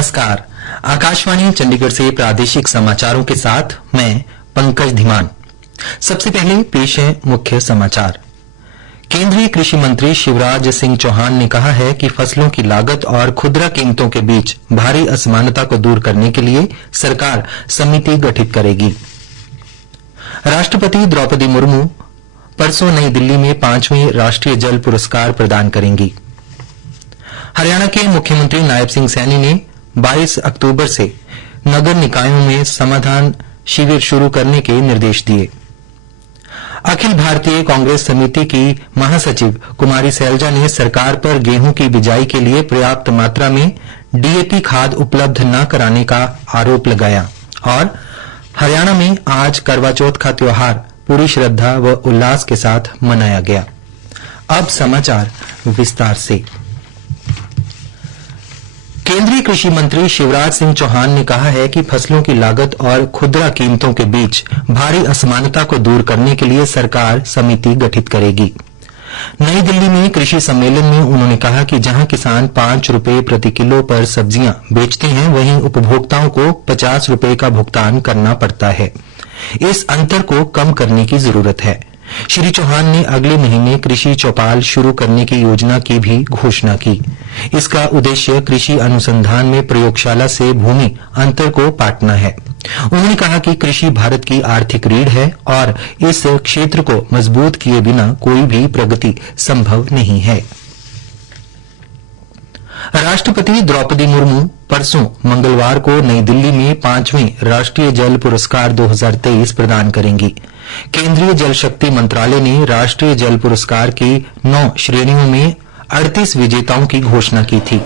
नमस्कार। आकाशवाणी चंडीगढ़ से प्रादेशिक समाचारों के साथ मैं पंकज धीमान। सबसे पहले पेश है मुख्य समाचार। केंद्रीय कृषि मंत्री शिवराज सिंह चौहान ने कहा है कि फसलों की लागत और खुदरा कीमतों के बीच भारी असमानता को दूर करने के लिए सरकार समिति गठित करेगी। राष्ट्रपति द्रौपदी मुर्मू परसों नई दिल्ली में 5वें राष्ट्रीय जल पुरस्कार प्रदान करेंगी। हरियाणा के मुख्यमंत्री नायब सिंह सैनी ने 22 अक्टूबर से नगर निकायों में समाधान शिविर शुरू करने के निर्देश दिए। अखिल भारतीय कांग्रेस समिति की महासचिव कुमारी सैलजा ने सरकार पर गेहूं की बिजाई के लिए पर्याप्त मात्रा में डीएपी खाद उपलब्ध न कराने का आरोप लगाया। और हरियाणा में आज करवा चौथ का त्योहार पूरी श्रद्धा व उल्लास के साथ मनाया गया। अब समाचार विस्तार से। केंद्रीय कृषि मंत्री शिवराज सिंह चौहान ने कहा है कि फसलों की लागत और खुदरा कीमतों के बीच भारी असमानता को दूर करने के लिए सरकार समिति गठित करेगी। नई दिल्ली में कृषि सम्मेलन में उन्होंने कहा कि जहां किसान 5 रुपए प्रति किलो पर सब्जियां बेचते हैं, वहीं उपभोक्ताओं को 50 रुपए का भुगतान करना पड़ता है। इस अंतर को कम करने की जरूरत है। श्री चौहान ने अगले महीने कृषि चौपाल शुरू करने की योजना की भी घोषणा की। इसका उद्देश्य कृषि अनुसंधान में प्रयोगशाला से भूमि अंतर को पाटना है। उन्होंने कहा कि कृषि भारत की आर्थिक रीढ़ है और इस क्षेत्र को मजबूत किए बिना कोई भी प्रगति संभव नहीं है। राष्ट्रपति द्रौपदी मुर्मू परसों मंगलवार को नई दिल्ली में 5वें राष्ट्रीय जल पुरस्कार 2023 प्रदान करेंगी। केंद्रीय जल शक्ति मंत्रालय ने राष्ट्रीय जल पुरस्कार की 9 श्रेणियों में 38 विजेताओं की घोषणा की थी।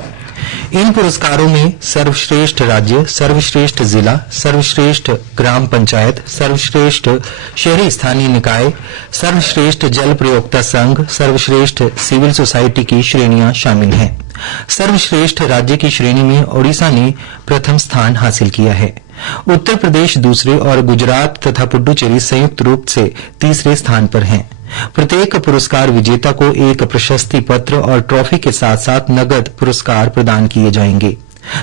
इन पुरस्कारों में सर्वश्रेष्ठ राज्य, सर्वश्रेष्ठ जिला, सर्वश्रेष्ठ ग्राम पंचायत, सर्वश्रेष्ठ शहरी स्थानीय निकाय, सर्वश्रेष्ठ जल प्रयोक्ता संघ, सर्वश्रेष्ठ सिविल सोसाइटी की श्रेणियां शामिल हैं। सर्वश्रेष्ठ राज्य की श्रेणी में ओडिशा ने प्रथम स्थान हासिल किया है। उत्तर प्रदेश दूसरे और गुजरात तथा पुडुचेरी संयुक्त रूप से तीसरे स्थान पर हैं। प्रत्येक पुरस्कार विजेता को एक प्रशस्ति पत्र और ट्रॉफी के साथ साथ नगद पुरस्कार प्रदान किए जाएंगे।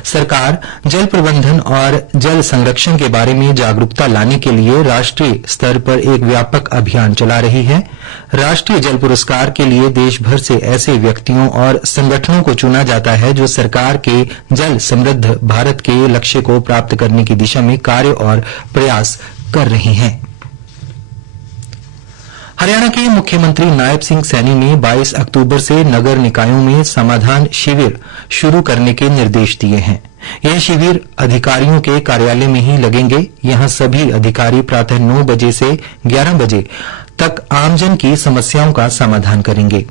सरकार जल प्रबंधन और जल संरक्षण के बारे में जागरूकता लाने के लिए राष्ट्रीय स्तर पर एक व्यापक अभियान चला रही है। राष्ट्रीय जल पुरस्कार के लिए देश भर से ऐसे व्यक्तियों और संगठनों को चुना जाता है जो सरकार के जल समृद्ध भारत के लक्ष्य को प्राप्त करने की दिशा में कार्य और प्रयास कर रहे हैं। हरियाणा के मुख्यमंत्री नायब सिंह सैनी ने 22 अक्टूबर से नगर निकायों में समाधान शिविर शुरू करने के निर्देश दिए हैं। यह शिविर अधिकारियों के कार्यालय में ही लगेंगे। यहां सभी अधिकारी प्रातः 9 बजे से 11 बजे तक आमजन की समस्याओं का समाधान करेंगे।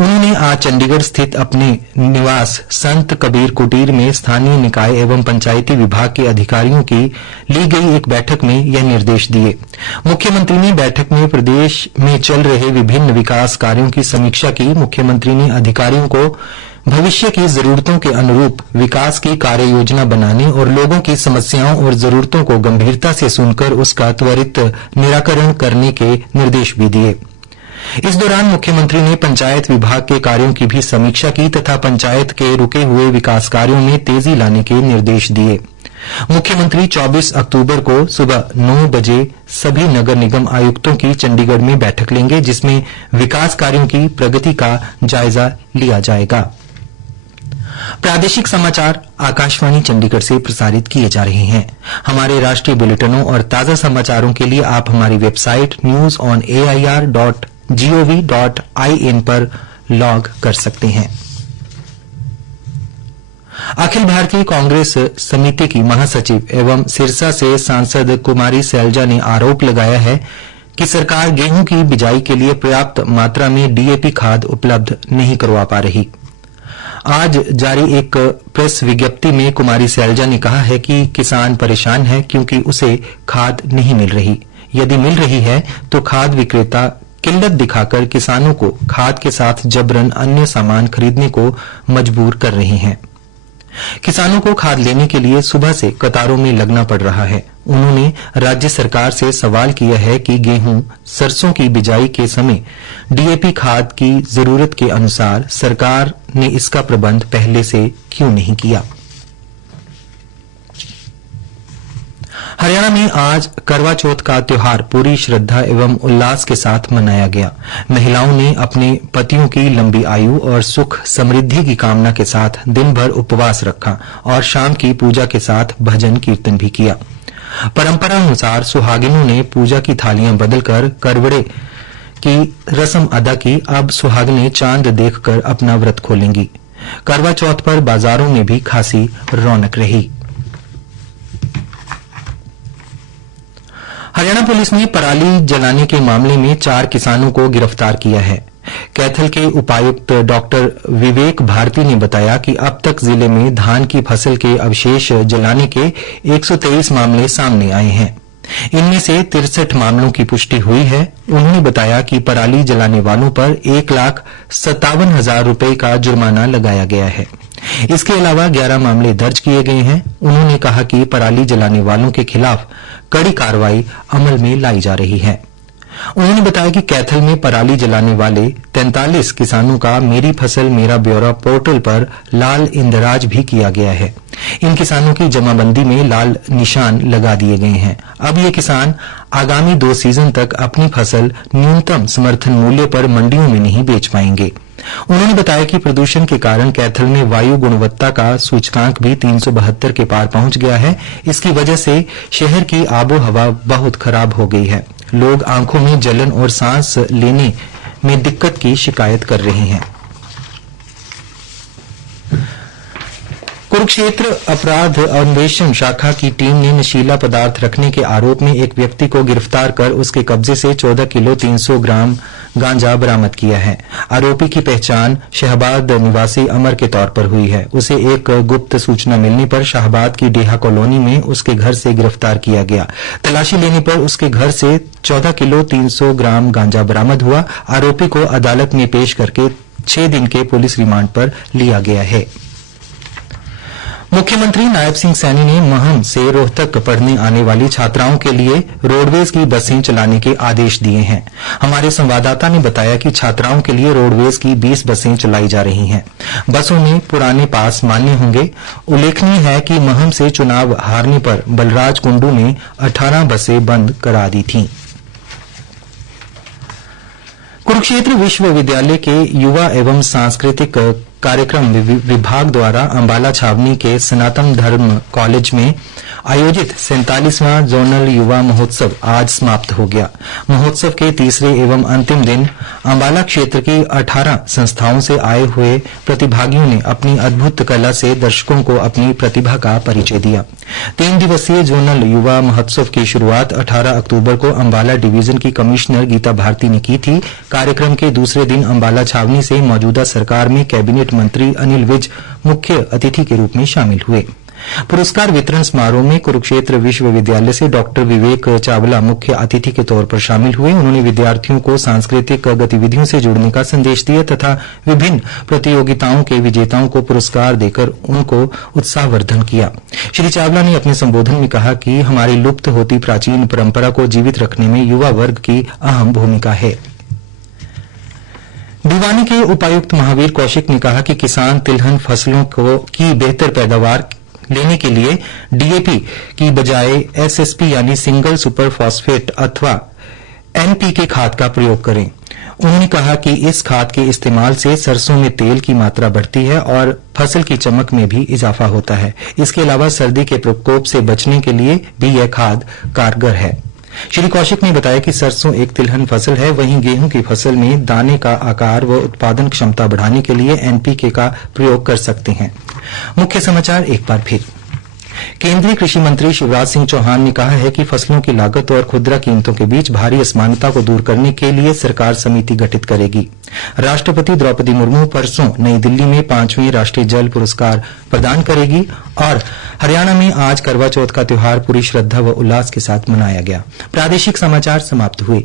उन्होंने आज चंडीगढ़ स्थित अपने निवास संत कबीर कुटीर में स्थानीय निकाय एवं पंचायती विभाग के अधिकारियों की ली गई एक बैठक में यह निर्देश दिए। मुख्यमंत्री ने बैठक में प्रदेश में चल रहे विभिन्न विकास कार्यों की समीक्षा की। मुख्यमंत्री ने अधिकारियों को भविष्य की जरूरतों के अनुरूप विकास की कार्य योजना बनाने और लोगों की समस्याओं और जरूरतों को गंभीरता से सुनकर उसका त्वरित निराकरण करने के निर्देश भी दिए। इस दौरान मुख्यमंत्री ने पंचायत विभाग के कार्यों की भी समीक्षा की तथा पंचायत के रुके हुए विकास कार्यों में तेजी लाने के निर्देश दिए। मुख्यमंत्री 24 अक्टूबर को सुबह 9 बजे सभी नगर निगम आयुक्तों की चंडीगढ़ में बैठक लेंगे, जिसमें विकास कार्यों की प्रगति का जायजा लिया जाएगा। प्रादेशिक समाचार आकाशवाणी चंडीगढ़ से प्रसारित किए जा रहे हैं। हमारे राष्ट्रीय बुलेटिनों और ताजा समाचारों के लिए आप हमारी वेबसाइट news.air.gov.in पर लॉग कर सकते हैं। अखिल भारतीय कांग्रेस समिति की महासचिव एवं सिरसा से सांसद कुमारी सैलजा ने आरोप लगाया है कि सरकार गेहूं की बिजाई के लिए पर्याप्त मात्रा में डीएपी खाद उपलब्ध नहीं करवा पा रही। आज जारी एक प्रेस विज्ञप्ति में कुमारी सैलजा ने कहा है कि किसान परेशान है क्योंकि उसे खाद नहीं मिल रही। यदि मिल रही है तो खाद विक्रेता किल्लत दिखाकर किसानों को खाद के साथ जबरन अन्य सामान खरीदने को मजबूर कर रहे हैं। किसानों को खाद लेने के लिए सुबह से कतारों में लगना पड़ रहा है। उन्होंने राज्य सरकार से सवाल किया है कि गेहूं, सरसों की बिजाई के समय डीएपी खाद की जरूरत के अनुसार सरकार ने इसका प्रबंध पहले से क्यों नहीं किया। हरियाणा में आज करवा चौथ का त्योहार पूरी श्रद्धा एवं उल्लास के साथ मनाया गया। महिलाओं ने अपने पतियों की लंबी आयु और सुख समृद्धि की कामना के साथ दिन भर उपवास रखा और शाम की पूजा के साथ भजन कीर्तन भी किया। परंपरा अनुसार सुहागिनों ने पूजा की थालियां बदलकर करवड़े की रस्म अदा की। अब सुहागिनें चांद देखकर अपना व्रत खोलेंगी। करवा चौथ पर बाजारों में भी खासी रौनक रही। हरियाणा पुलिस ने पराली जलाने के मामले में 4 किसानों को गिरफ्तार किया है। कैथल के उपायुक्त डॉक्टर विवेक भारती ने बताया कि अब तक जिले में धान की फसल के अवशेष जलाने के 123 मामले सामने आए हैं। इनमें से 63 मामलों की पुष्टि हुई है। उन्होंने बताया कि पराली जलाने वालों पर 1,57,000 रुपए का जुर्माना लगाया गया है। इसके अलावा 11 मामले दर्ज किए गए हैं। उन्होंने कहा कि पराली जलाने वालों के खिलाफ कड़ी कार्रवाई अमल में लाई जा रही है। उन्होंने बताया कि कैथल में पराली जलाने वाले 43 किसानों का मेरी फसल मेरा ब्यौरा पोर्टल पर लाल इंदराज भी किया गया है। इन किसानों की जमाबंदी में लाल निशान लगा दिए गए हैं। अब ये किसान आगामी 2 सीजन तक अपनी फसल न्यूनतम समर्थन मूल्य पर मंडियों में नहीं बेच पाएंगे। उन्होंने बताया कि प्रदूषण के कारण कैथल में वायु गुणवत्ता का सूचकांक भी 372 के पार पहुंच गया है। इसकी वजह से शहर की आबो हवा बहुत खराब हो गई है। लोग आंखों में जलन और सांस लेने में दिक्कत की शिकायत कर रहे हैं। कुरुक्षेत्र अपराध अन्वेषण शाखा की टीम ने नशीला पदार्थ रखने के आरोप में एक व्यक्ति को गिरफ्तार कर उसके कब्जे से 14 किलो 300 ग्राम गांजा बरामद किया है। आरोपी की पहचान शहबाद निवासी अमर के तौर पर हुई है। उसे एक गुप्त सूचना मिलने पर शाहबाद की डेहा कॉलोनी में उसके घर से गिरफ्तार किया गया। तलाशी लेने पर उसके घर से 14 किलो 300 ग्राम गांजा बरामद हुआ। आरोपी को अदालत में पेश करके 6 दिन के पुलिस रिमांड पर लिया गया है। मुख्यमंत्री नायब सिंह सैनी ने महम से रोहतक पढ़ने आने वाली छात्राओं के लिए रोडवेज की बसें चलाने के आदेश दिए हैं। हमारे संवाददाता ने बताया कि छात्राओं के लिए रोडवेज की 20 बसें चलाई जा रही हैं। बसों में पुराने पास मान्य होंगे। उल्लेखनीय है कि महम से चुनाव हारने पर बलराज कुंडू ने 18 बसें बंद करा दी थीं। कुरुक्षेत्र विश्वविद्यालय के युवा एवं सांस्कृतिक कार्यक्रम विभाग द्वारा अंबाला छावनी के सनातन धर्म कॉलेज में आयोजित 47वां जोनल युवा महोत्सव आज समाप्त हो गया। महोत्सव के तीसरे एवं अंतिम दिन अंबाला क्षेत्र की 18 संस्थाओं से आए हुए प्रतिभागियों ने अपनी अद्भुत कला से दर्शकों को अपनी प्रतिभा का परिचय दिया। 3 दिवसीय जोनल युवा महोत्सव की शुरुआत 18 अक्टूबर को अंबाला डिवीजन की कमिश्नर गीता भारती ने की थी। कार्यक्रम के दूसरे दिन अंबाला छावनी से मौजूदा सरकार में कैबिनेट मंत्री अनिल विज मुख्य अतिथि के रूप में शामिल हुए। पुरस्कार वितरण समारोह में कुरुक्षेत्र विश्वविद्यालय से डॉक्टर विवेक चावला मुख्य अतिथि के तौर पर शामिल हुए। उन्होंने विद्यार्थियों को सांस्कृतिक गतिविधियों से जुड़ने का संदेश दिया तथा विभिन्न प्रतियोगिताओं के विजेताओं को पुरस्कार देकर उनको उत्साहवर्धन किया। श्री चावला ने अपने संबोधन में कहा कि हमारी लुप्त होती प्राचीन परंपरा को जीवित रखने में युवा वर्ग की अहम भूमिका है। भिवानी के उपायुक्त महावीर कौशिक ने कहा कि किसान तिलहन फसलों की बेहतर पैदावार लेने के लिए डीएपी की बजाय एसएसपी यानी सिंगल सुपर फॉस्फेट अथवा एनपीके खाद का प्रयोग करें। उन्होंने कहा कि इस खाद के इस्तेमाल से सरसों में तेल की मात्रा बढ़ती है और फसल की चमक में भी इजाफा होता है। इसके अलावा सर्दी के प्रकोप से बचने के लिए भी यह खाद कारगर है। श्री कौशिक ने बताया कि सरसों एक तिलहन फसल है, वहीं गेहूं की फसल में दाने का आकार व उत्पादन क्षमता बढ़ाने के लिए एनपीके का प्रयोग कर सकते हैं। मुख्य समाचार एक बार फिर। केंद्रीय कृषि मंत्री शिवराज सिंह चौहान ने कहा है कि फसलों की लागत और खुदरा कीमतों के बीच भारी असमानता को दूर करने के लिए सरकार समिति गठित करेगी। राष्ट्रपति द्रौपदी मुर्मू परसों नई दिल्ली में 5वें राष्ट्रीय जल पुरस्कार प्रदान करेगी और हरियाणा में आज करवा चौथ का त्योहार पूरी श्रद्धा व उल्लास के साथ मनाया गया। प्रादेशिक समाचार समाप्त हुए।